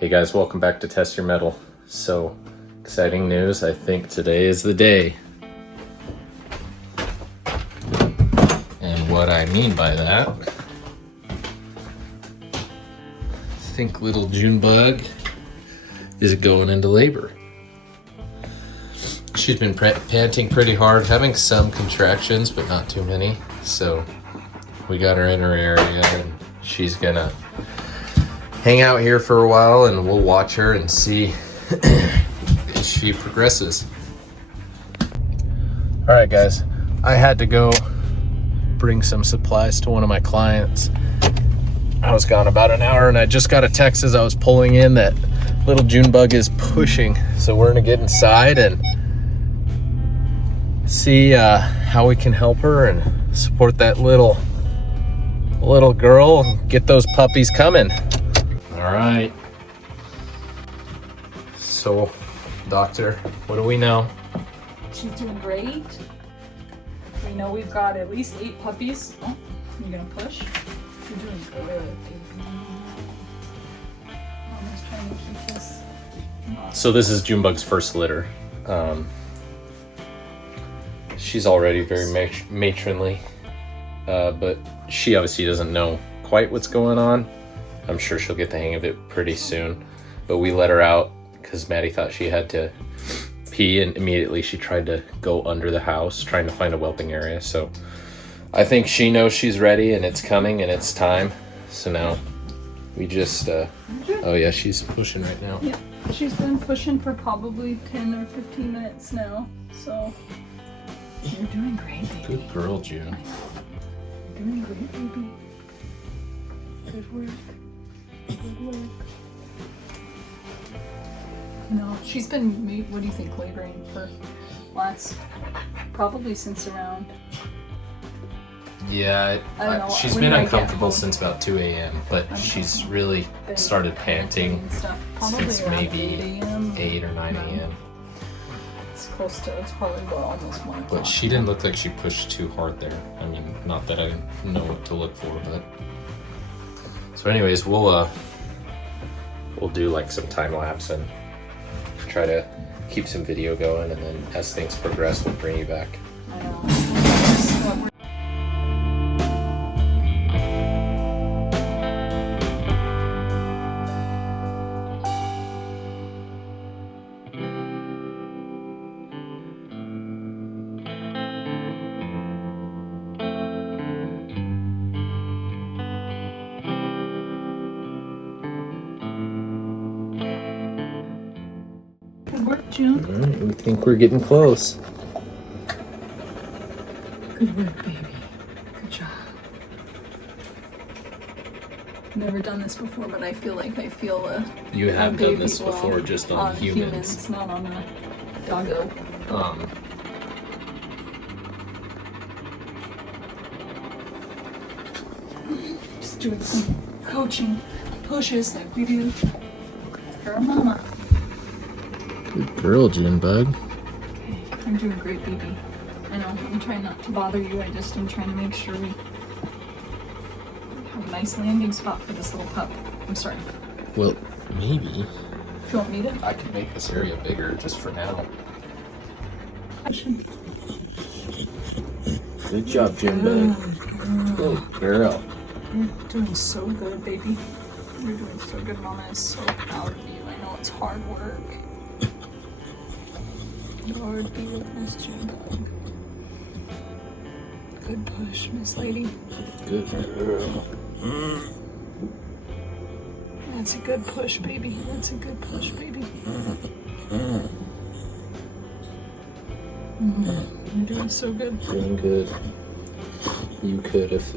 Hey guys, welcome back to Test Your Metal. So, exciting news. I think today is the day. And what I mean by that, I think little Junebug is going into labor. She's been panting pretty hard, having some contractions, but not too many. So, we got her in her area and she's gonna hang out here for a while and we'll watch her and see if she progresses. All right, guys, I had to go bring some supplies to one of my clients. I was gone about an hour and I just got a text as I was pulling in that little Junebug is pushing. So we're gonna get inside and see how we can help her and support that little girl and get those puppies coming. All right. So, doctor, what do we know? She's doing great. We know we've got at least 8 puppies. Oh, you're gonna push? You're doing good. I'm just trying to keep this. So this is Junebug's first litter. She's already very matronly, but she obviously doesn't know quite what's going on. I'm sure she'll get the hang of it pretty soon. But we let her out because Maddie thought she had to pee, and immediately she tried to go under the house trying to find a whelping area. So I think she knows she's ready and it's coming and it's time. So now we just oh yeah, she's pushing right now. Yeah, she's been pushing for probably 10 or 15 minutes now. So you're doing great, baby. Good girl, June. You're doing great, baby. Good work. Good work. No, she's been, what do you think, laboring for probably since around. Yeah, I don't know, she's when been did I get uncomfortable home? since about 2 a.m., but she's really started panting and stuff. Probably since around maybe 8 a.m. 8 or 9 a.m. It's close to, it's probably about almost 1 o'clock. But she didn't look like she pushed too hard there. I mean, not that I know what to look for, but. So anyways, we'll do like some time lapse and try to keep some video going, and then as things progress, we'll bring you back. I know. That's what we're June. All right, we think we're getting close. Good work, baby. Good job. Never done this before, but I feel like I feel You have baby done this well before, just on humans. not on a doggo. Just doing some coaching pushes like we do for our mama. Good girl, Junebug. Okay, I'm doing great, baby. I know, I'm trying not to bother you. I'm trying to make sure we have a nice landing spot for this little pup. I'm sorry. Well, maybe. If you want me to? I can make this area bigger just for now. Good job, Junebug. Good girl. You're doing so good, baby. You're doing so good. Mama is so proud of you. I know it's hard work. Lord be with us, Junebug. Good push, Miss Lady. Good girl. That's a good push, baby. That's a good push, baby. You're doing so good. Doing good. You could, if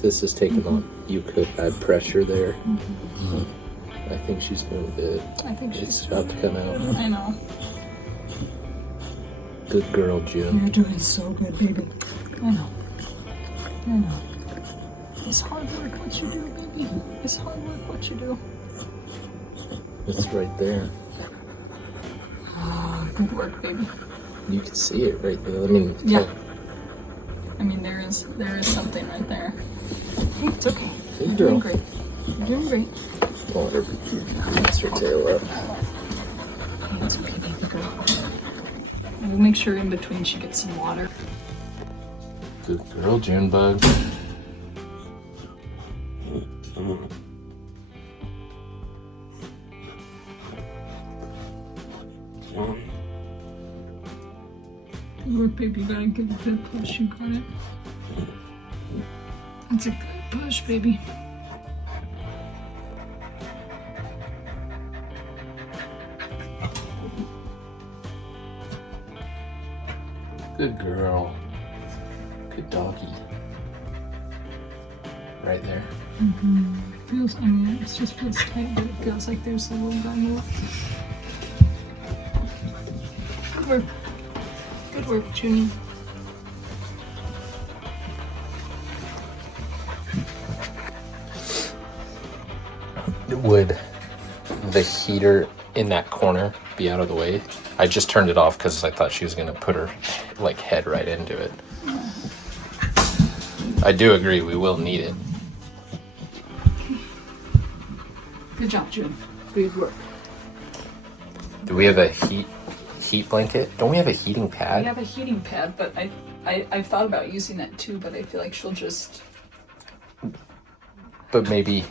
this is taken on, you could add pressure there. I think she's doing good. I think It's about to come out. I know. Good girl, June. You're doing so good, baby. I know. I know. It's hard work what you do, baby. It's hard work what you do. It's right there. Oh, good work, baby. You can see it right there. I mean, Yeah. I mean, there is something right there. Hey, it's okay. You're doing great. You're doing great. Don't let her. That's right there. make sure in between she gets some water. Good girl, Junebug. Look, baby, you gotta give a good push. You got it. That's a good push, baby. Good girl. Good doggy. Right there. Feels, I mean, it just feels tight, but it feels like there's a little bit more. Good work. Good work, Junie. Would the heater in that corner be out of the way? I just turned it off because I thought she was going to put her like head right into it. I do agree we will need it. Good job, June. Good work. Do we have a heat blanket? Don't we have a heating pad? We have a heating pad, but I've thought about using that too, but I feel like she'll just... But maybe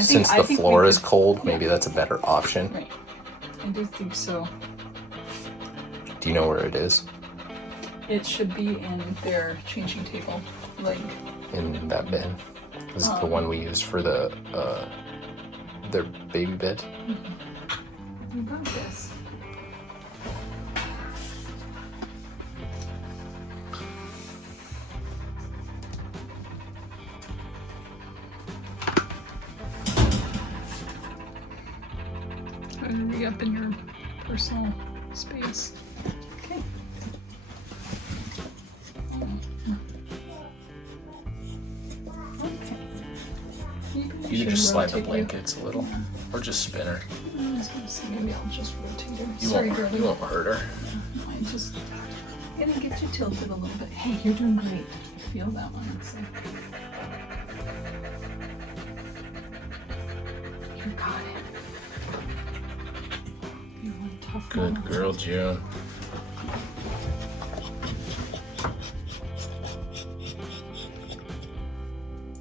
since the floor is cold, maybe that's a better option. Right. I do think so. Do you know where it is? It should be in their changing table. Like... In that bin. This is the one we use for the their baby bed. You got this. Hurry up in your personal space. Okay. You can just slide the blankets a little, or just spin her. I was gonna say maybe I'll just rotate her. You Sorry, won't, girl. you won't hurt her. No, I just gonna get you tilted a little bit. Hey, you're doing great. Feel that one. So. You got it. You're one tough Good mama. girl, June.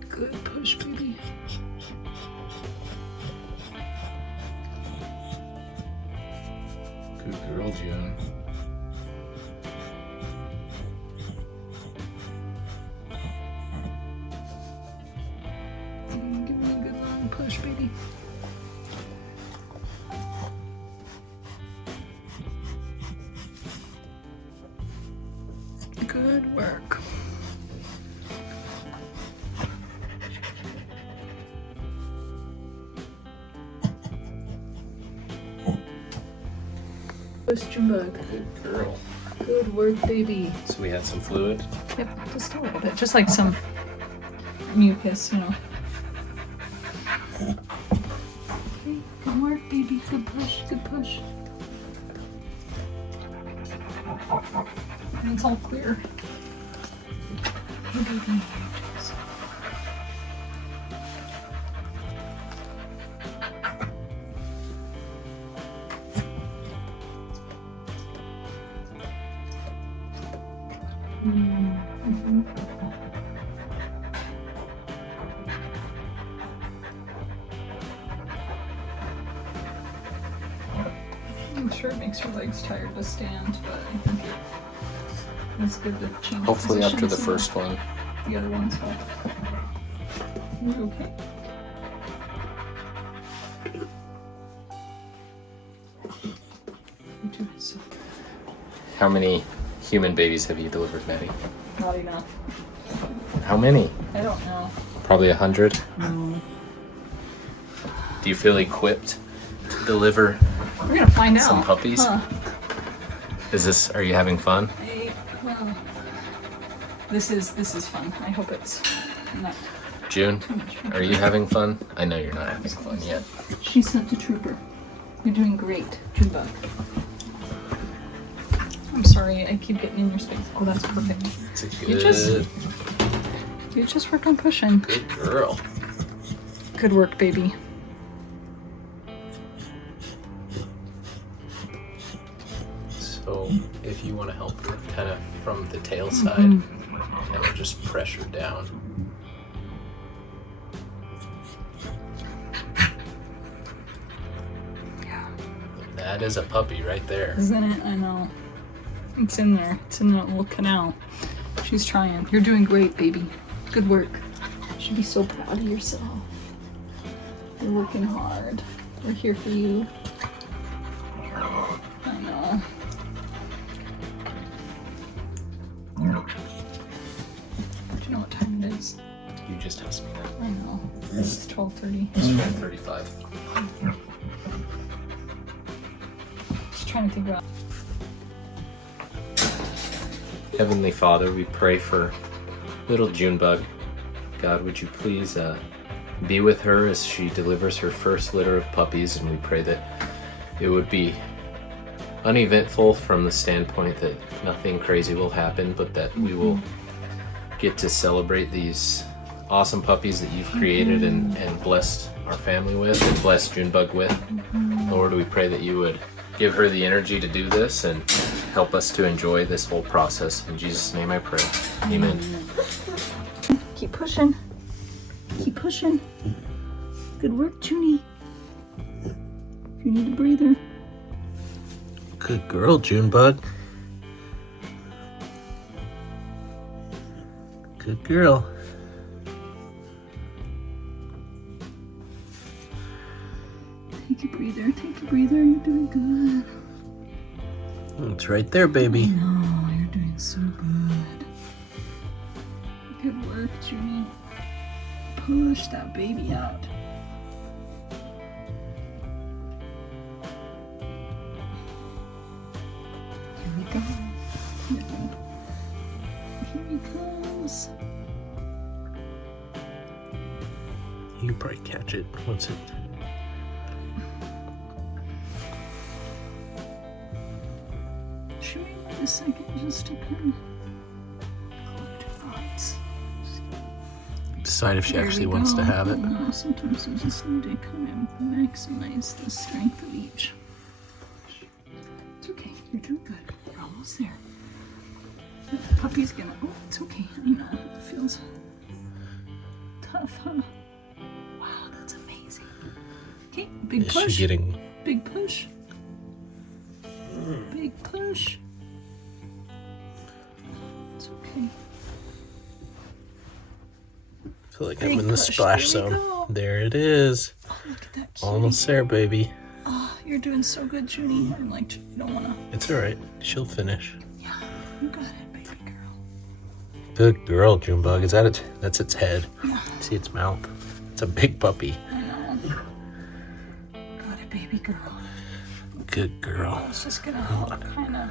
Good push, baby. Good girl, June. Give me a good long push, baby. Good work. Push Junebug. Good girl. Good work, baby. So we had some fluid. Yep, just a little bit. Just like some mucus, you know. Okay, good work, baby. Good push, good push. And it's all clear. Hey, baby. I'm sure it makes her legs tired to stand, but I think it's good to change. Hopefully after the positions first one. and the other one's well. You okay? You're doing so good. How many human babies have you delivered, Maddie? Not enough. How many? I don't know. Probably 100. No. Do you feel equipped to deliver We're gonna find out. some puppies? Huh. Are you having fun? Well, this is fun. I hope it's not June, too much fun. are you having fun? I know you're not having fun yet. She sent a trooper. You're doing great, Junebug. I'm sorry, I keep getting in your space. Oh, that's perfect. It's a You just work on pushing. good girl. Good work, baby. So So if you want to help her kind of from the tail side, and we'll just pressure down. That is a puppy right there. Isn't it? I know. It's in there. It's in that little canal. She's trying. You're doing great, baby. Good work. You should be so proud of yourself. You're working hard. We're here for you. I know. Do you know what time it is? You just asked me that. I know. It's 12:30. It's 12:35. Just trying to figure out. Heavenly Father, we pray for little Junebug. God, would you please be with her as she delivers her first litter of puppies, and we pray that it would be uneventful from the standpoint that nothing crazy will happen, but that we will get to celebrate these awesome puppies that you've created and blessed our family with and blessed Junebug with. Lord, we pray that you would give her the energy to do this and help us to enjoy this whole process. In Jesus' name I pray. Amen. Keep pushing. Keep pushing. Good work, Junie. If you need a breather. Good girl, Junebug. Good girl. Take a breather. Take a breather. You're doing good. It's right there, baby. No, you're doing so good. Good work, Junie. Push that baby out. Here we go. Here he comes. You can probably catch it once it... Should we wait a second just to kind of collect your thoughts? Decide if she There actually we wants go. to have it. Sometimes you just need to kind of maximize the strength of each. It's okay. You're doing good. You're almost there. The puppy's gonna... Oh, it's okay. I know. It feels tough, huh? Wow, that's amazing. Okay, big Is push. she getting... Big push. Big push. It's okay. I feel like Big I'm in the push. splash There we zone. go. There it is. Oh, look at that. Cutie. Almost there, baby. Oh, you're doing so good, Junie. I'm like, you don't want to. It's alright. She'll finish. Yeah, you got it, baby girl. Good girl, Junebug. Is that it? That's its head. Yeah. See its mouth? It's a big puppy. I know. Got it, baby girl. Good girl. I was just gonna help kind of.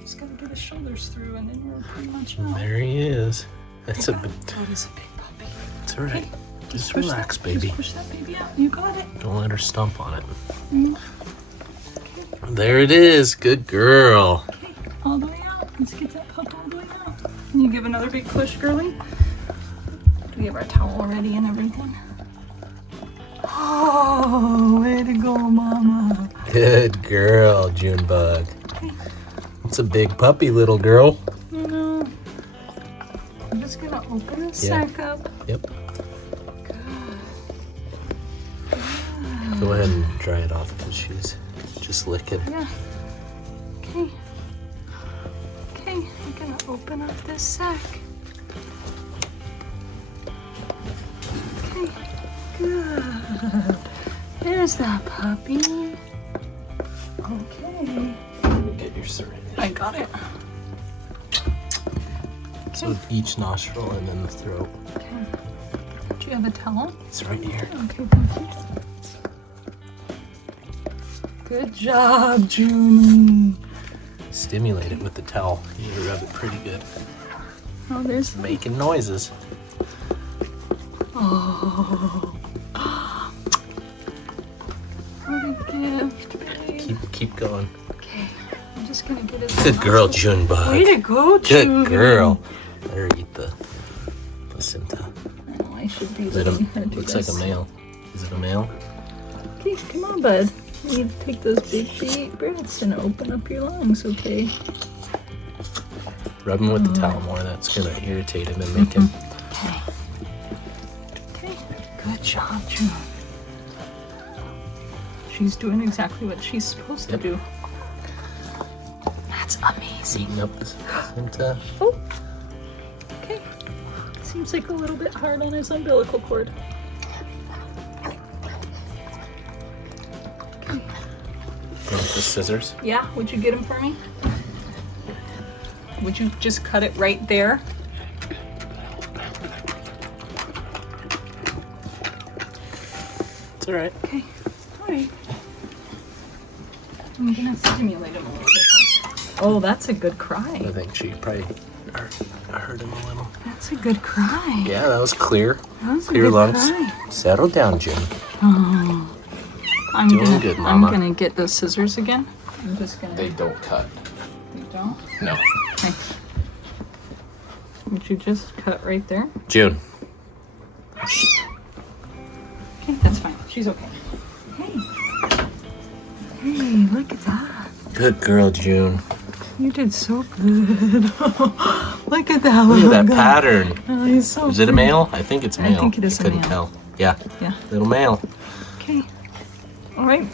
Just gotta get his shoulders through, and then we're pretty much out. There he is. That's a big... That is a big puppy. It's alright. Okay, Just push relax, that, baby. Just push that baby out. You got it. Don't let her stomp on it. Mm. There it is. Good girl. Okay, all the way out. Let's get that pup all the way out. Can you give another big push, girly? Do we have our towel ready and everything? Oh, way to go, mama. Good girl, Junebug. Okay. It's a big puppy, little girl. You know, I'm just gonna open the sack up. Yep. Good. Go ahead and dry it off because she's just licking. Yeah. Okay. Okay, I'm gonna open up this sack. Okay. Good. There's that puppy. Okay. Get your syringe. I got it. So each nostril and then the throat. Okay. Do you have a towel? It's right here. Okay, thank you. Good job, Junie. Stimulate it with the towel. You need to rub it pretty good. Oh, there's Making noises. Oh. What a gift, babe. Keep going. Okay, I'm just gonna get it. Good girl, Junebug. Way to go, Good Junie. girl. Let her eat the placenta. Oh, I should be Is it letting her do looks this. like a male. Is it a male? Okay, come on, bud. You need to take those big deep breaths and open up your lungs, okay? Rub him with the towel more. That's gonna irritate him and make him. Okay. Okay. Good job, June. She's doing exactly what she's supposed to do. That's amazing. Eating up this placenta. Oh. Okay. Seems like a little bit hard on his umbilical cord. Okay. With the scissors. Yeah, would you get him for me? Would you just cut it right there? It's all right. Okay. All right. I'm gonna stimulate him a little bit. Oh, that's a good cry. I think she probably hurt him a little. That's a good cry. Yeah, that was clear. That was a Clear good lungs. cry. Settle down, Jim. Oh. I'm Doing good, Mama. I'm gonna get those scissors again. I'm just gonna. They don't cut. You don't? No. Okay. Would you just cut right there? June. Okay, that's fine. She's okay. Hey. Hey, look at that. Good girl, June. You did so good. Look at that. Look at that pattern. Oh, he's so Is it a pretty. male? I think it's male. I think it is a Couldn't male. tell. Yeah. Yeah. Little male. Okay. All right.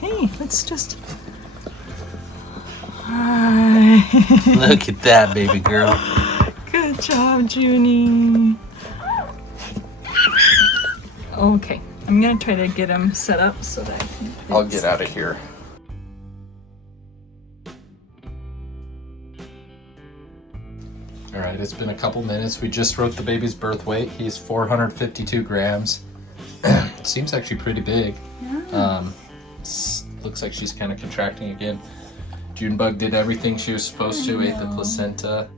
Hey, let's just. Hi. Look at that, baby girl. Good job, Junie. Okay, I'm gonna try to get him set up so that I can. I'll get out of here. All right, it's been a couple minutes. We just wrote the baby's birth weight. He's 452 grams. Seems actually pretty big. Yeah. Looks like she's kind of contracting again. Junebug did everything she was supposed to. Ate the placenta.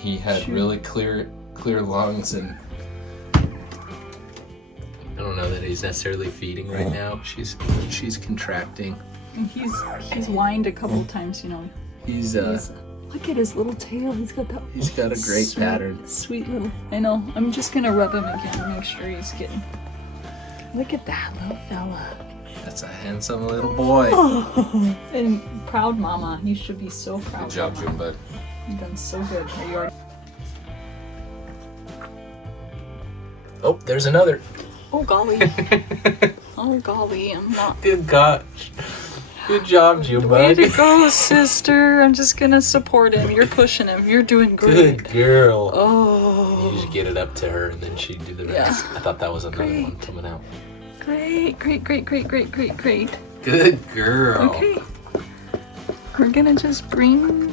He had really clear lungs, and I don't know that he's necessarily feeding right now. She's contracting. And he's whined a couple times, you know. He's Look at his little tail. He's got that. He's got a great sweet, pattern. Sweet little. I know. I'm just gonna rub him again, make sure he's getting. Look at that little fella. That's a handsome little boy. And proud mama. You should be so proud. Good job, mama. Junebug. You've done so good. Are you already? Oh, there's another. Oh golly. Oh golly. I'm not. Good gosh. Good job, Way Junebug. to go, sister. I'm just gonna support him. You're pushing him. You're doing great. Good girl. Oh. You just get it up to her and then she'd do the rest. Yeah. I thought that was another Great. one coming out. Great. Good girl. Okay. We're gonna just bring.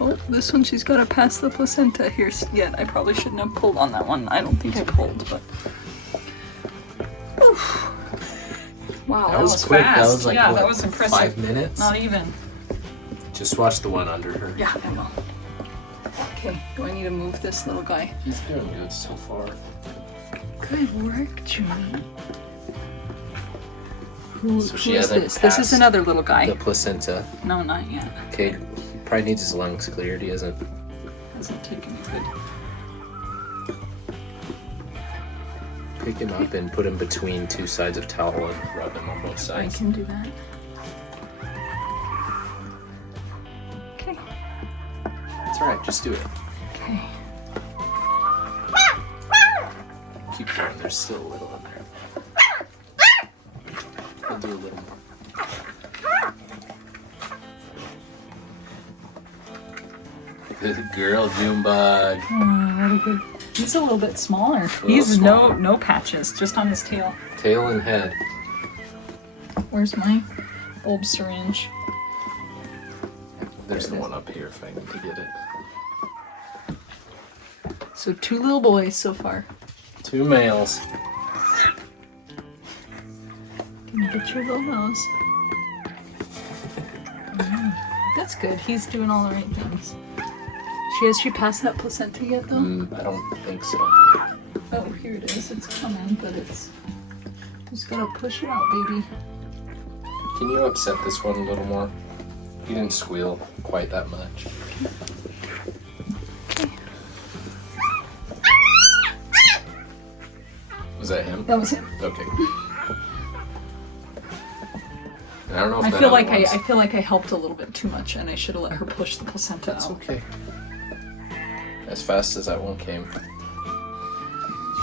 Oh, this one she's gotta pass the placenta here yet. I probably shouldn't have pulled on that one. I don't think I pulled, but. Oof. Wow, that was quick. fast. That was like, yeah, what, that was impressive. 5 minutes? Not even. Just watch the one under her. Yeah, I will. Okay, do I need to move this little guy? He's doing good so far. Good work, Junie. So she Who is hasn't this? This is passed another little guy. The placenta. No, not yet. Okay, probably needs his lungs cleared. He hasn't. Hasn't taken it good. Pick him up and put him between two sides of towel and rub him on both I sides. can do that. Okay. That's all right. Just do it. Okay. Keep going. There's still a little in there. I'll do a little more. Good girl, Junebug. Oh, what a good. He's a little bit smaller. little He's smaller. no patches, just on his tail. Tail and head. Where's my old syringe? There's the one up here if I need to get it. So 2 little boys so far. 2 males. Can you get your little nose? That's good. He's doing all the right things. Has she passed that placenta yet, though? I don't think so. Oh, here it is. It's coming, but it's just gotta push it out, baby. Can you upset this one a little more? He didn't squeal quite that much. Okay. Was that him? That was him. Okay. I don't know if I that feel other like one's- I feel like I helped a little bit too much, and I should have let her push the placenta That's out. okay. As fast as that one came.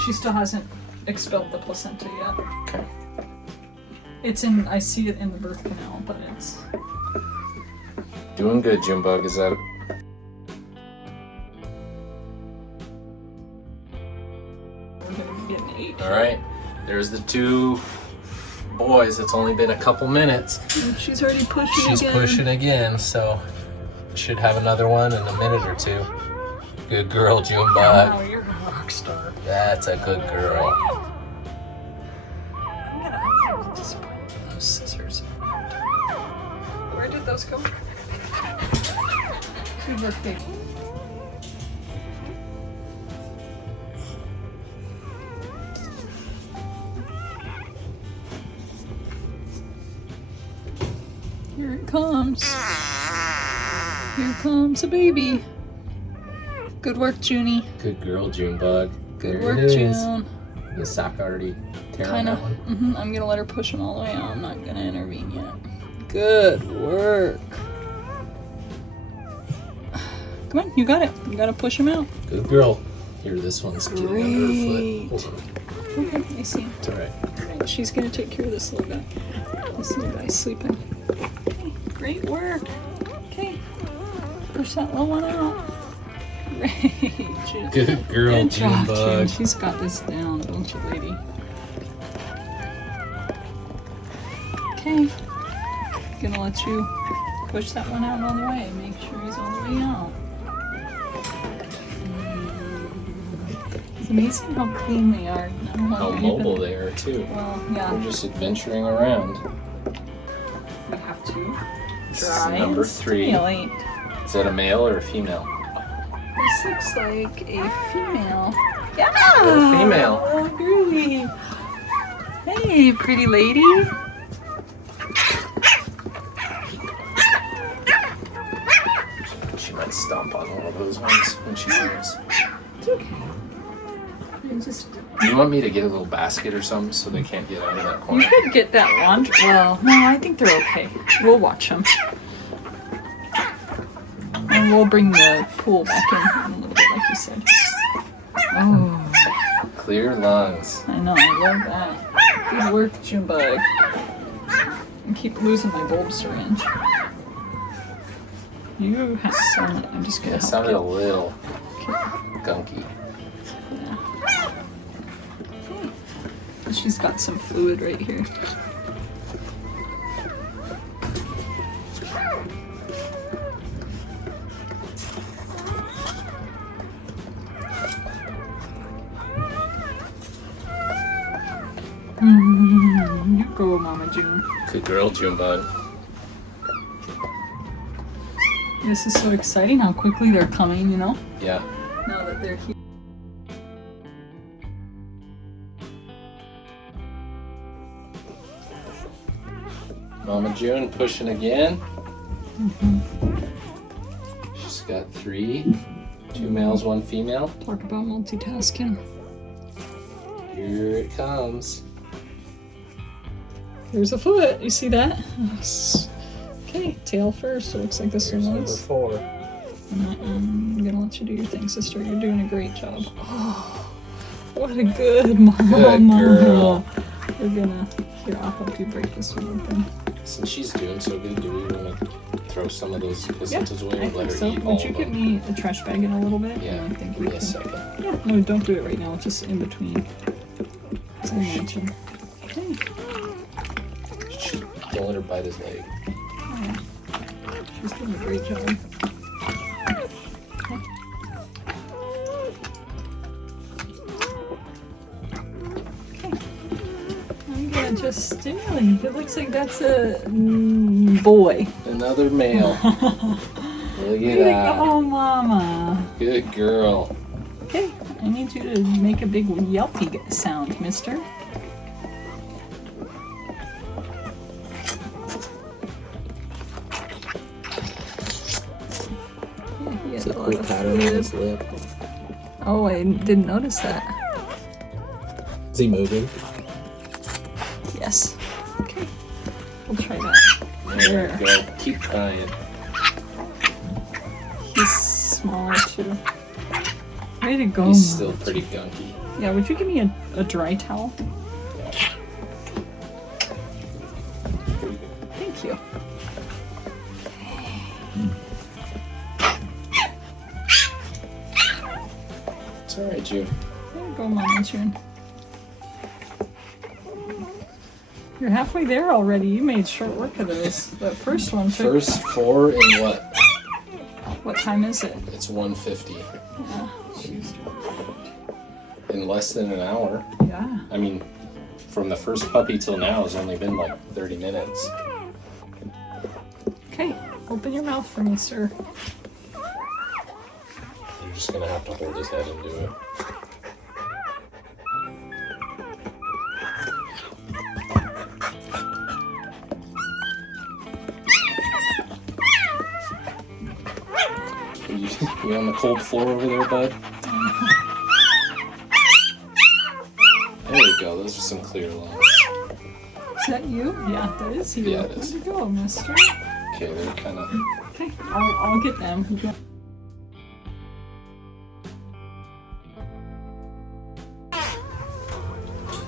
She still hasn't expelled the placenta yet. Okay. It's in. I see it in the birth canal, but it's. Doing good, Junebug. Is that? We're gonna be getting 8. All right. There's the 2 boys. It's only been a couple minutes. And she's already pushing She's again. pushing again, so should have another one in a minute or 2. Good girl, Junebug. Wow, you're a rock star. That's a good girl. I'm gonna disappoint those scissors. Where did those go? Good work, baby. Here it comes. Here comes a baby. Good work, Junie. Good girl, Junebug. Good There work, it is. June. The sock already tearing Kind that of. one. I'm gonna let her push him all the way out. I'm not gonna intervene yet. Good work. Come on, you got it. You gotta push him out. Good girl. Here, this one's getting under her Great. foot. Hold on. Okay, I see him. It's alright. Alright, she's gonna take care of this little guy. This little guy's sleeping. Okay, great work. Okay, push that little one out. Great, June. Good girl, Good job, June. Junebug. She's got this down, don't you, lady? Okay, gonna let you push that one out all the way. Make sure he's all the way out. It's amazing how clean they are. I don't How want mobile even- they are, too. Well, They're yeah, just adventuring around. we have to This is dry number and 3. stimulate. Is that a male or a female? This looks like a female. Yeah! Little female. Oh, girly. Hey, pretty lady. She might stomp on one of those ones when she moves. It's okay. I just... You want me to get a little basket or something so they can't get out of that You corner? could get that laundry. Well, no, I think they're okay. We'll watch them. And we'll bring the pool back in a little bit, like you said. Oh, Clear lungs. I know. I love that. Good work, Junebug. I keep losing my bulb syringe. You have some. I'm just gonna It help sounded you. a little gunky. She's got some fluid right here. You go, Mama June. Good girl, Junebug. This is so exciting how quickly they're coming, you know? Yeah. Now that they're here. Mama June pushing again. She's got 3. 2 males, 1 female. Talk about multitasking. Here it comes. There's a foot. You see that? Okay, tail first. It looks like this Here's one number was. 4. I'm gonna let you do your thing, sister. You're doing a great job. Oh, what a good mama. Good girl. We're gonna. Here, I'll help you break this one open. Since she's doing so good, do we want to throw some of those placentas away I and let think her so. eat all Would you of give them? me a trash bag in a little bit? Yeah, And I think give we me a can. second. Yeah, no, don't do it right now. It's just in between. As I mentioned. Okay. Shh, don't let her bite his leg. Yeah. She's doing a great job. I'm gonna just stimulate. It looks like that's a boy. Another male. Look at that. Oh, mama. Good girl. Okay, I need you to make a big yelpy sound, mister. It's a cool pattern on his lip. Oh, I didn't notice that. Is he moving? Yes. Okay. We'll try that. There we go. Keep trying. He's smaller too. Way to go. He's still pretty gunky. Yeah, would you give me a dry towel? Thank you. It's alright, June. There you go, Mama June. You're halfway there already. You made short work of those. That first one took... First 4 in what? What time is it? It's 1:50. Yeah, she's... In less than an hour. Yeah. I mean, from the first puppy till now has only been like 30 minutes. Okay, open your mouth for me, sir. You're just gonna have to hold his head and do it. You on the cold floor over there, bud? There we go, those are some clear lines. Is that you? Yeah, that is you. Yeah, it is. Where'd you go, mister? Okay, they're kind of... Okay, I'll get them. You go.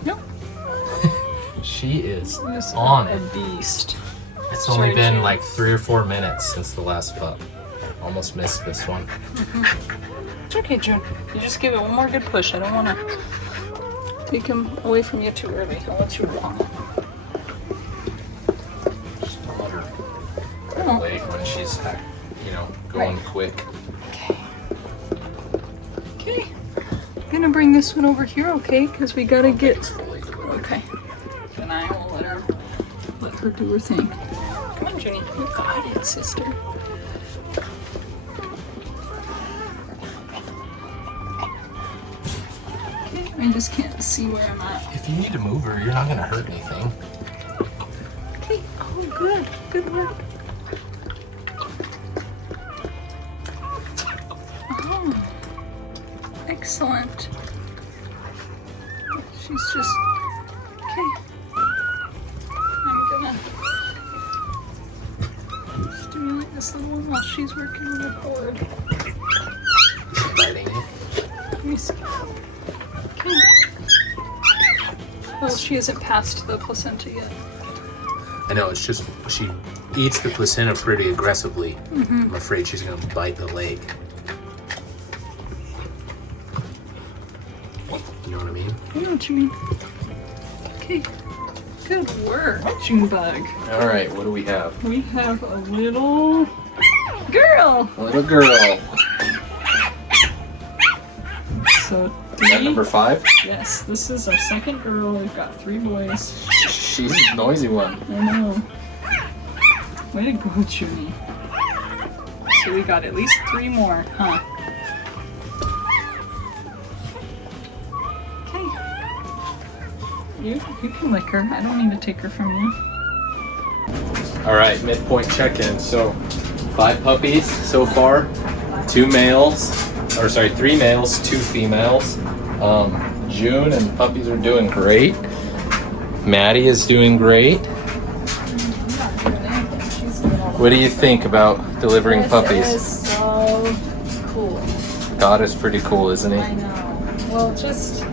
Nope. She is Just on a it. beast. It's only Sorry, been June. like 3 or 4 minutes since the last pup. Almost missed this one. It's okay, June. You just give it one more good push. I don't want to take him away from you too early. I'll let you walk. Just don't let her Oh. late when she's, you know, going Right. quick. Okay. Okay. I'm gonna bring this one over here, okay? Because we gotta get. Okay. Then I will let her do her thing. Come on, Junie. You got it, sister. Okay. I just can't see where I'm at. If you need to move her, you're not going to hurt anything. Okay. Oh, good. Good work. Oh. Excellent. She's just. Okay. I'm gonna stimulate this little one while she's working on the board. She's biting it. Let me see. Okay. Well, she hasn't passed the placenta yet. I know, it's just she eats the placenta pretty aggressively. I'm afraid she's going to bite the leg. You know what I mean? I know what you mean. Okay. Good work, Junebug. All right, what do we have? We have a little girl. A little girl. So Is that number 5? Yes, this is our second girl. We've got 3 boys. She's a noisy one. I know. Way to go, Junie. So we got at least 3 more, huh? Okay. You can lick her. I don't need to take her from you. All right, midpoint check-in. So 5 puppies so far, 2 males, or sorry, 3 males, 2 females. June and puppies are doing great. Maddie is doing great. What do you think about delivering puppies? This is so cool. God is pretty cool, isn't I he? know. Well, just...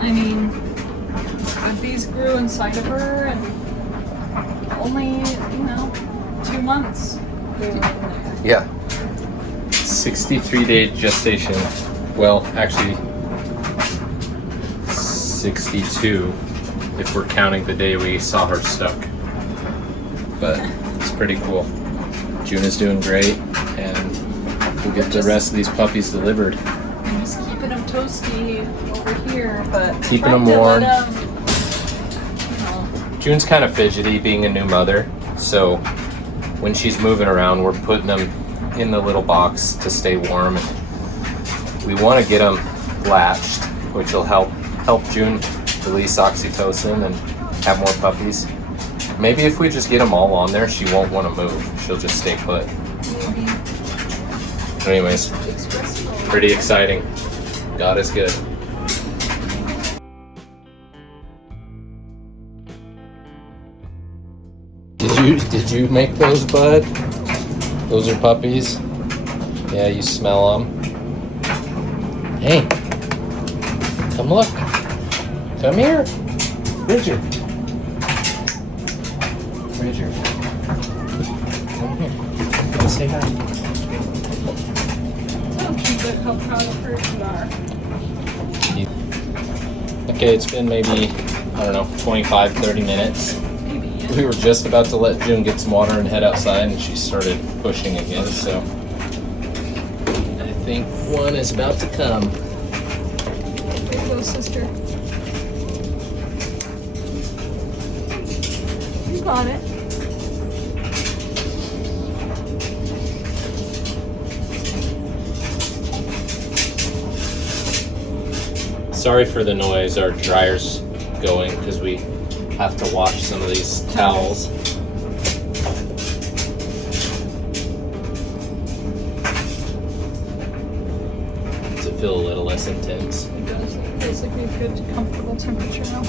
I mean, these grew inside of her and only, 2 months they were in there. Yeah. 63-day gestation. Well, actually, 62 if we're counting the day we saw her stuck. But it's pretty cool. June is doing great, and we'll get the rest of these puppies delivered. I'm just keeping them toasty over here, but Keeping trying them to warm. let 'em, June's kind of fidgety being a new mother, so when she's moving around, we're putting them in the little box to stay warm. We want to get them latched, which will help June release oxytocin and have more puppies. Maybe if we just get them all on there, she won't want to move. She'll just stay put. maybe Anyways, express mode. pretty exciting. God is good. Did you make those, bud? Those are puppies. Yeah, you smell them. Hey, come look. Come here, Bridger. Bridger. Come here. Come say hi. Tell Cupid how proud of her you are. Okay, it's been maybe, I don't know, 25, 30 minutes. Maybe. Yeah. We were just about to let June get some water and head outside, and she started pushing again, so I think one is about to come. There you go, sister. You got it. Sorry for the noise, our dryer's going because we have to wash some of these towels. Does it feel a little less intense? It does. It feels like a good, comfortable temperature now.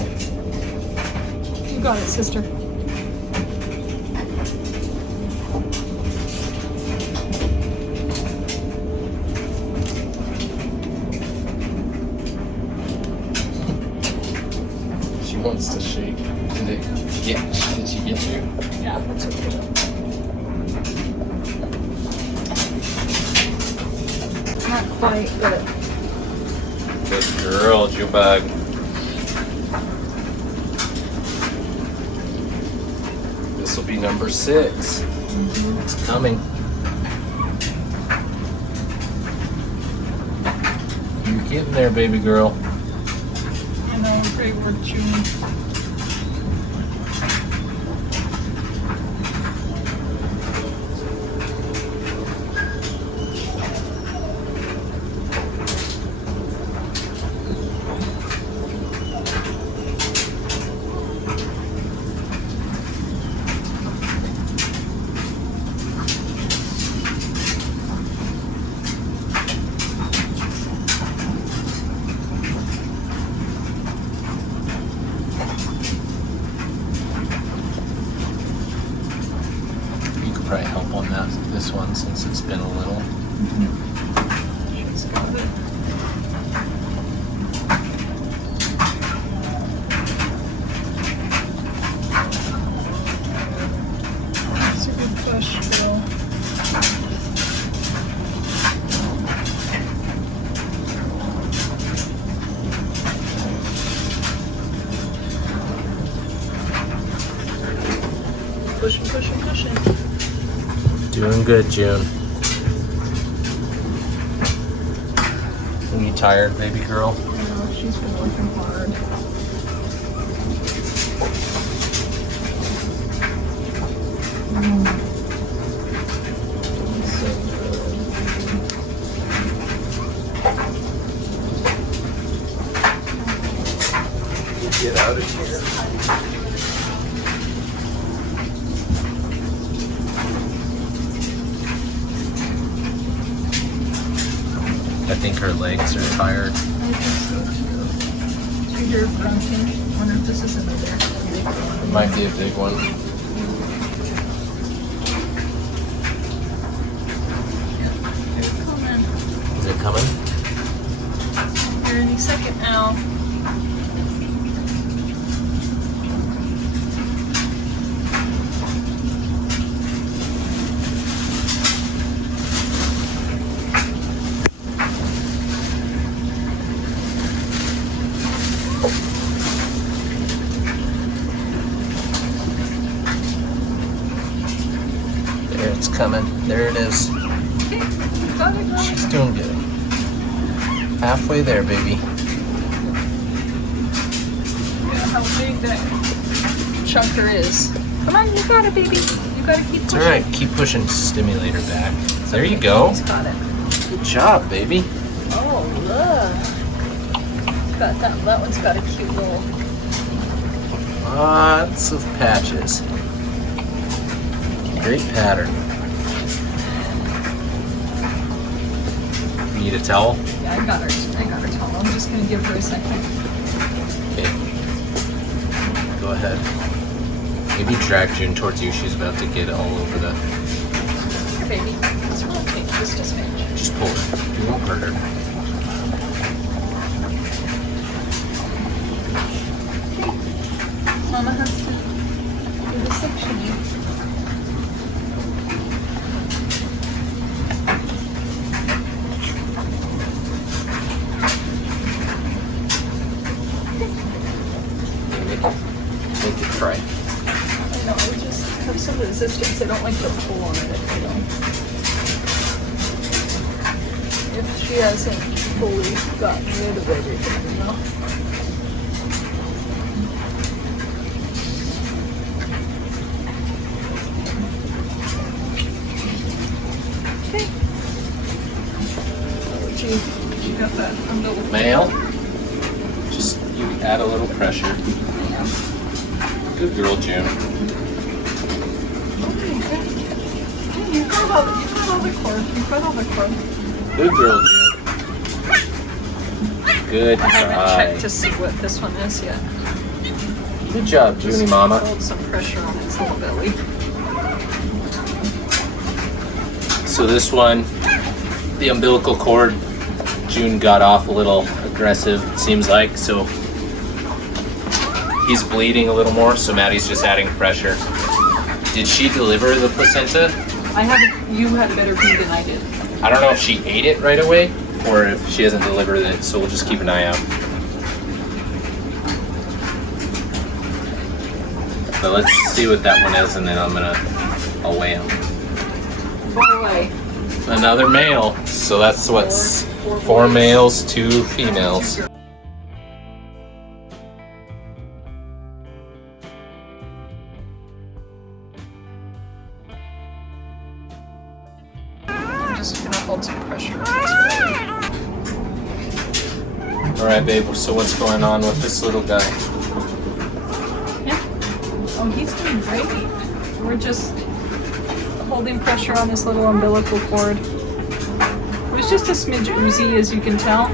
You got it, sister. She wants to shake. Did she get you? Yeah, that's okay. Not quite, but Good girl, Junebug. This will be number 6. It's coming. You're getting there, baby girl. I know, great work, June. You could probably help on this one since it's been a little. She's got it. That's a good push, girl. Pushing, pushing, pushing. Doing good, June. Are you tired, baby girl? I know, she's been working hard. It's so good. Get out of here. I think her legs are tired. I think so too. Do you hear grunting? I wonder if this is another big one. It might be a big one. Yeah, they're coming. Is it coming? Here any second now. There, it's coming. There it is. Okay, got it, got She's it. doing good. Halfway there, baby. Yeah, how big that chunker is. Come on, you got it, baby. You gotta keep It's pushing. alright. Keep pushing. Stimulate her back. There you go. He's got it. Good job, baby. Oh, look. Got that one's got a cute little. Lots of patches. Great pattern. You need a towel? Yeah, I got her towel. I'm just gonna give her a second. Okay. Go ahead. Maybe drag June towards you. She's about to get all over the... Here, baby. It's real okay. Just a smidge. Just pull her. You won't hurt her. Mama has to do the suctioning. Make it try. I know, I just have some resistance. I don't like to pull on it if I don't. If she hasn't fully gotten rid of everything, you know? Okay. Oh, she got that umbilical. Male. Just you add a little pressure. Good girl, June. You got all the cord. You got all the cord. Good girl, June. Good I haven't try. checked to see what this one is yet. Good job, Junie Mama. Hold some pressure on its little belly. So this one, the umbilical cord, June got off a little aggressive, it seems like, so he's bleeding a little more, so Maddie's just adding pressure. Did she deliver the placenta? I haven't. You had a better view than I did. I don't know if she ate it right away or if she hasn't delivered it, so we'll just keep an eye out. But let's see what that one is, and then I'll weigh him. Boy. Another male, so that's what's Four four boys. males, 2 females. I'm just gonna hold some pressure on its belly. All right, babe. So what's going on with this little guy? Yeah. Oh, he's doing great. We're just holding pressure on this little umbilical cord. It was just a smidge oozy, as you can tell.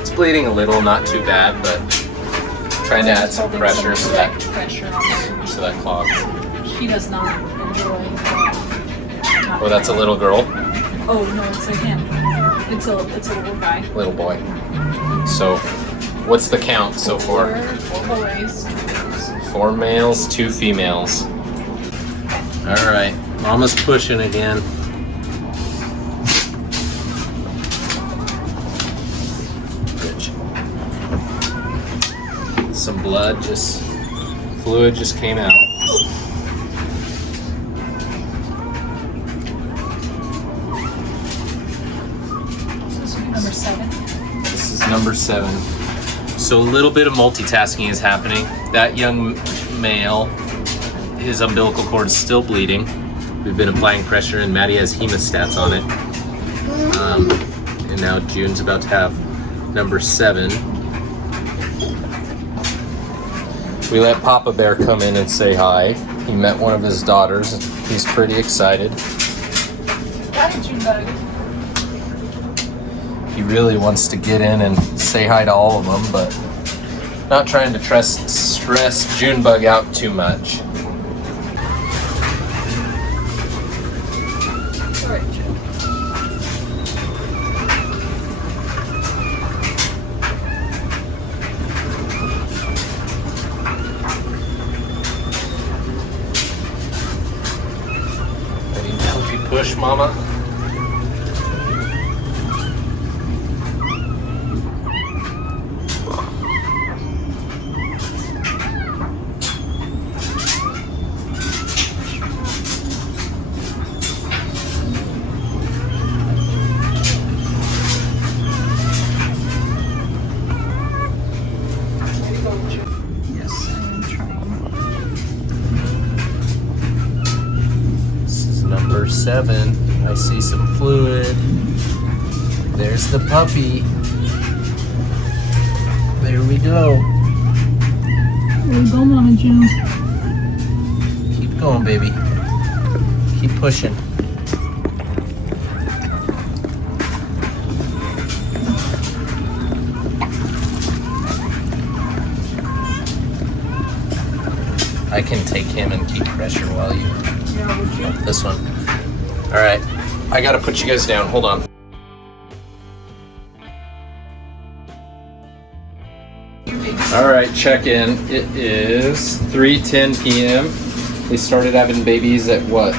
It's bleeding a little, not too bad, but trying to add Just some holding pressure some so that direct pressure on it. clogs. He does not enjoy. Oh, that's a little girl, Oh no, it's a him. It's a little guy. little boy. So, what's the count so far? Four boys. 2 girls. 4 males, 2 females. All right, Mama's pushing again. Some fluid just came out. This will be number 7. This is number 7. So a little bit of multitasking is happening. That young male, his umbilical cord is still bleeding. We've been applying pressure and Maddie has hemostats on it. And now June's about to have number 7. We let Papa Bear come in and say hi. He met one of his daughters. He's pretty excited. Got it, Junebug. He really wants to get in and say hi to all of them, but not trying to stress Junebug out too much. All right, June. Ready to help you push, Mama? Yes, I am trying. This is number 7. I see some fluid. There's the puppy. There we go. There you go, Mama June. Keep going, baby. Keep pushing. I can take him and keep pressure while you. Yeah, would you? This one. All right. I gotta put you guys down. Hold on. All right, check in. It is 3:10 p.m. They started having babies at what?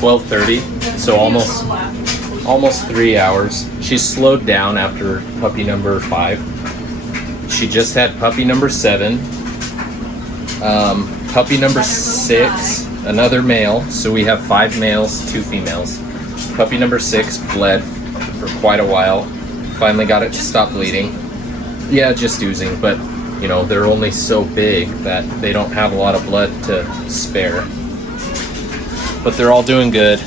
12:30. So almost 3 hours. She's slowed down after puppy number 5. She just had puppy number 7. Puppy number 6, another male. So we have 5 males, 2 females. Puppy number 6 bled for quite a while. Finally got it to stop bleeding. Yeah, just oozing, but you know, they're only so big that they don't have a lot of blood to spare. But they're all doing good.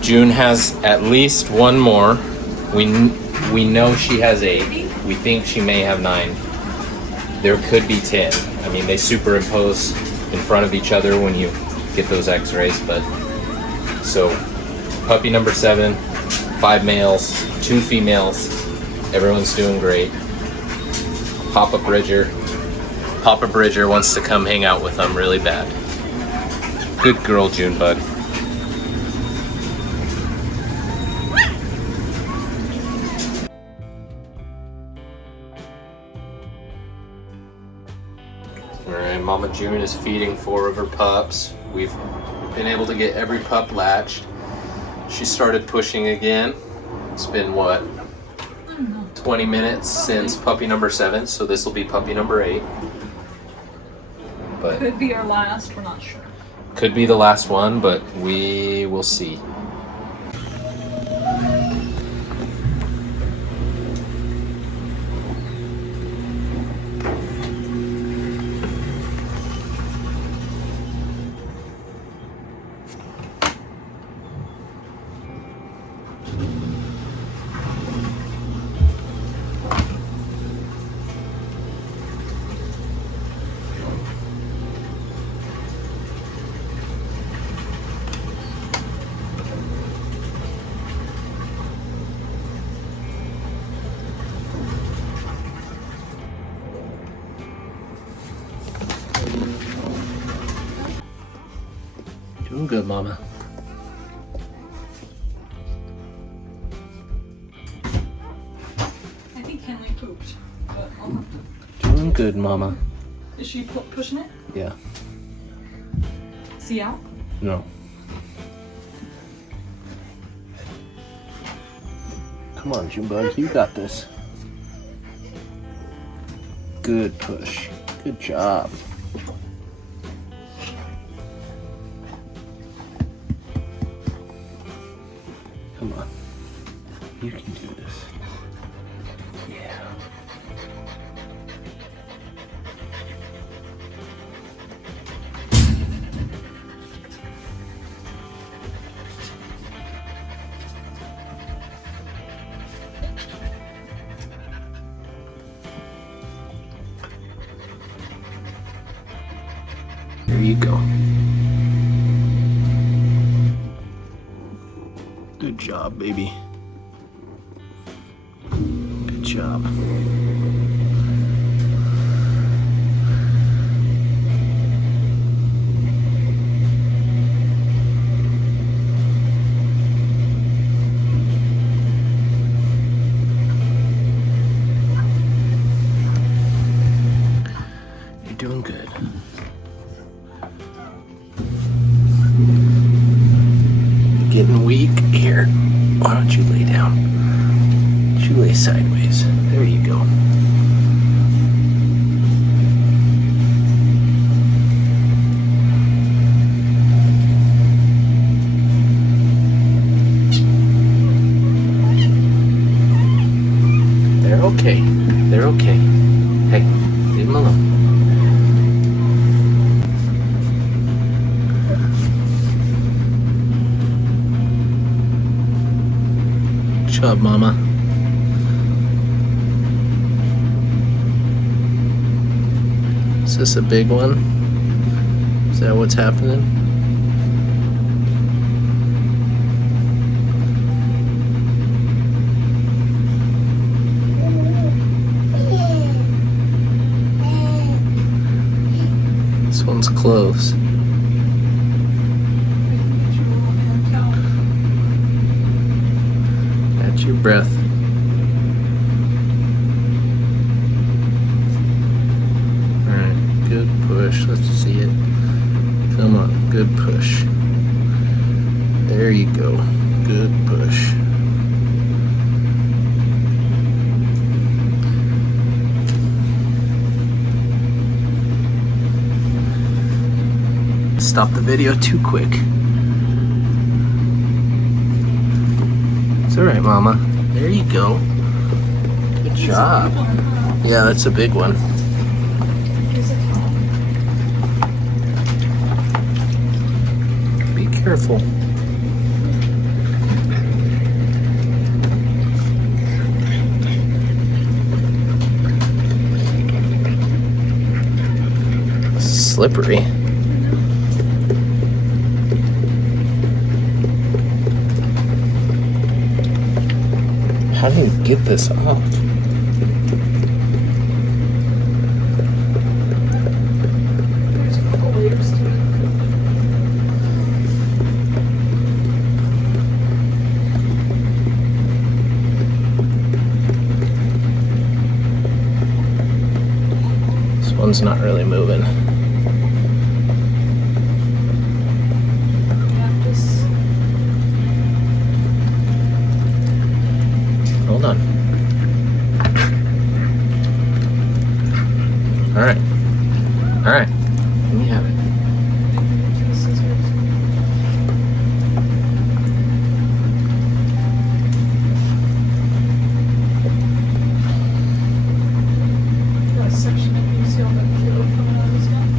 June has at least one more. We know she has 8. We think she may have 9. There could be 10. I mean, they superimpose in front of each other when you get those x-rays, but so puppy number 7, 5 males, 2 females. Everyone's doing great. Papa Bridger wants to come hang out with them really bad. Good girl, Junebug. Alright, Mama June is feeding 4 of her pups. We've been able to get every pup latched. She started pushing again. It's been what? 20 minutes since puppy number 7, so this will be puppy number 8. But Could be our last, we're not sure. could be the last one, but we will see. Doing good, Mama. I think Henley pooped, but I'll have to. Doing good, Mama. Is she pushing it? Yeah. See out? No. Come on, Junebug, you got this. Good push. Good job. Come on. You can do this. Yeah. There you go. Good job, baby. Good job. You're doing good. Getting weak. Here, why don't you lay down? You lay sideways. There you go. They're okay. They're okay. Hey, leave them alone. Good job, Mama. Is this a big one? Is that what's happening? close. Catch your breath. Alright, good push. Let's see it. Come on, good push. There you go. Good push. Stop the video too quick. It's alright, Mama. There you go. Good job. Yeah, that's a big one. Be careful. Slippery. How do you get this off? There's a couple layers to it. This one's not really moving. Hold on. Alright. Alright. Let me have it. Got a section of you see all that fluid coming out of his mouth.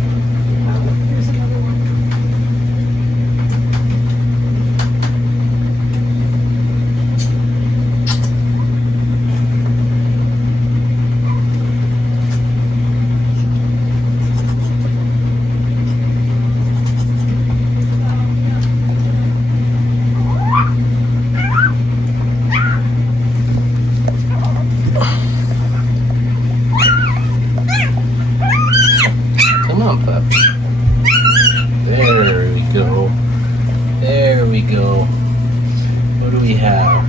Here's another one. Come on, pup. There we go. There we go. What do we have?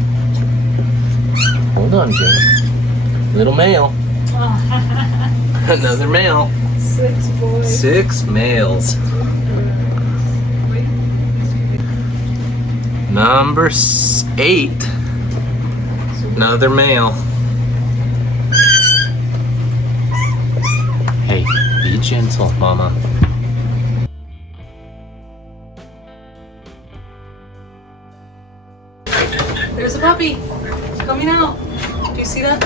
Hold on, Jim. Little male. Another male. 6 boys. 6 males. Number 8. Another male. Hey, be gentle, Mama. There's a puppy coming out. Do you see that?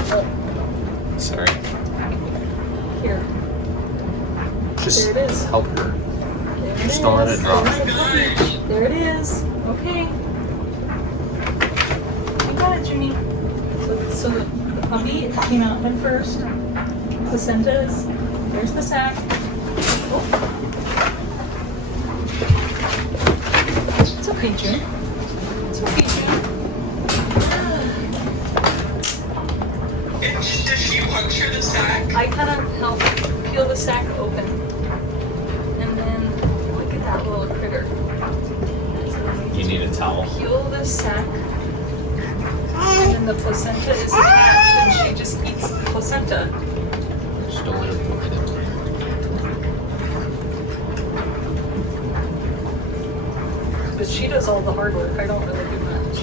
Sorry. Here. Just There it is. help her. There Just don't let it drop. There's a puppy. There it is. Okay. You got it, Jimmy. So the puppy came out head first. Placentas. There's the sack. Oh. It's okay, Jim. It's okay, Jim. Does she puncture the sack? I kind of help peel the sack open. And then look at that little critter. You need a towel. Peel the sack. And then the placenta is attached and she just eats the placenta. Just don't let her look at it. But she does all the hard work. I don't really do much.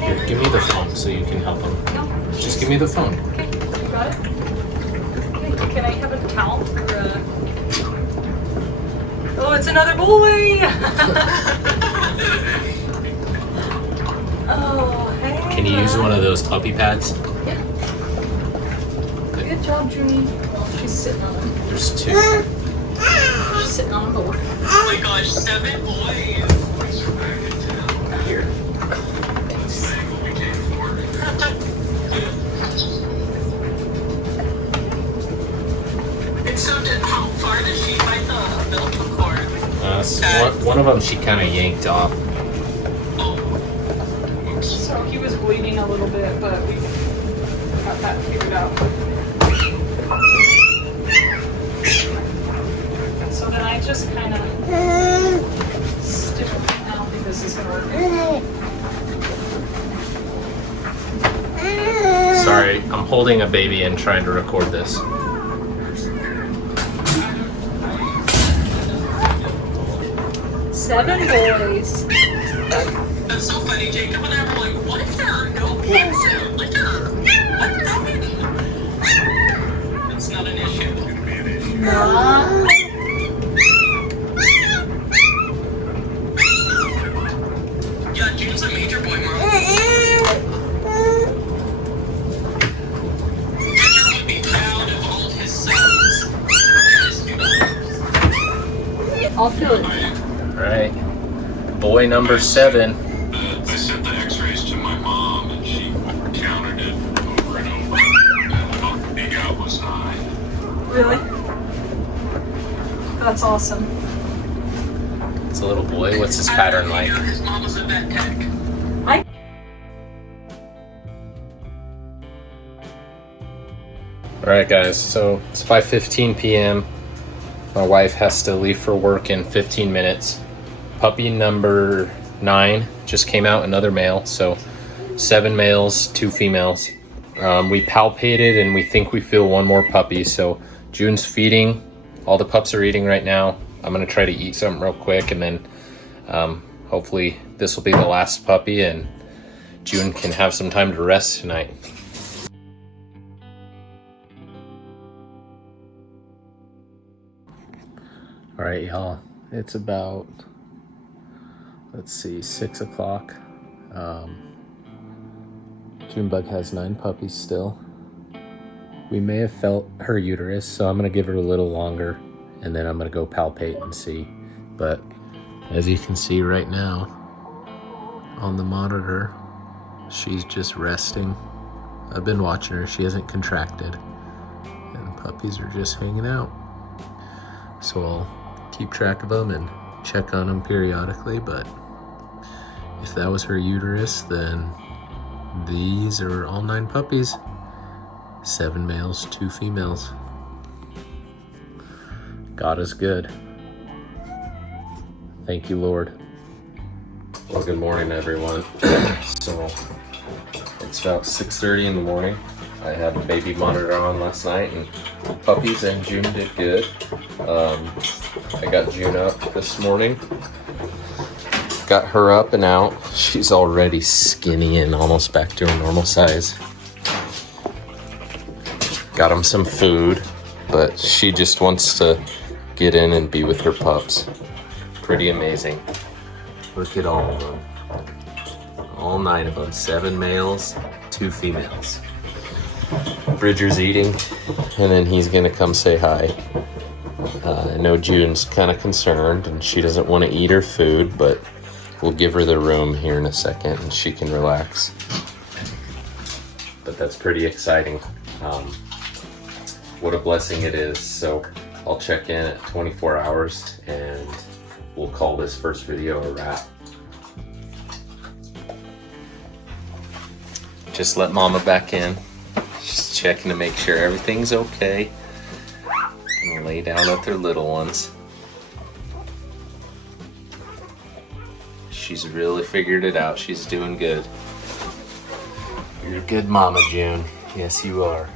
Here, give me the phone so you can help him. No. Just give me the phone. Okay, you got it? Okay, can I have a towel or a... Oh, it's another boy! Oh, hey. Can you use one of those puppy pads? Yeah. Good job, Junie. Oh, she's sitting on him. There's 2. She's sitting on them both. Oh my gosh, 7 boys. Here. And so how far does she find the umbilical cord? One of them she kind of yanked off. So he was bleeding a little bit, but we got that figured out. Sorry, I'm holding a baby and trying to record this. Seven boys. That's so funny, Jacob and I were like, what if there are no pigs in a litter? What does that mean? It's not an issue. It's gonna be an issue. No. Yeah, June's a major boy, Mom. Jacob would be proud of all of his sons. I'll feel it. All right, boy number 7. I sent the x-rays to my mom and she countered it over and over. And the big out was 9. Really? That's awesome. It's a little boy. What's his pattern like? His mom was a vet tech. All right, guys. So it's 5:15 p.m. My wife has to leave for work in 15 minutes. Puppy number 9 just came out, another male. So 7 males, 2 females. We palpated and we think we feel one more puppy. So June's feeding. All the pups are eating right now. I'm gonna try to eat something real quick, and then hopefully this will be the last puppy and June can have some time to rest tonight. All right, y'all. It's about, let's see, 6 o'clock. Junebug has 9 puppies still. We may have felt her uterus, so I'm gonna give her a little longer, and then I'm gonna go palpate and see. But as you can see right now on the monitor, she's just resting. I've been watching her, she hasn't contracted, and the puppies are just hanging out. So I'll keep track of them and check on them periodically, but if that was her uterus, then these are all 9 puppies. 7 males, 2 females. God is good. Thank you, Lord. Well, good morning, everyone. So it's about 6:30 in the morning. I had the baby monitor on last night, and puppies and June did good. I got June up this morning. Got her up and out. She's already skinny and almost back to her normal size. Got him some food, but she just wants to get in and be with her pups. Pretty amazing. Look at all of them. All 9 of them. 7 males, 2 females. Bridger's eating, and then he's gonna come say hi. I know June's kind of concerned, and she doesn't want to eat her food, but we'll give her the room here in a second, and she can relax. But that's pretty exciting. What a blessing it is. So I'll check in at 24 hours, and we'll call this first video a wrap. Just let Mama back in. Just checking to make sure everything's okay. And lay down with her little ones. She's really figured it out. She's doing good. You're a good mama, June. Yes, you are.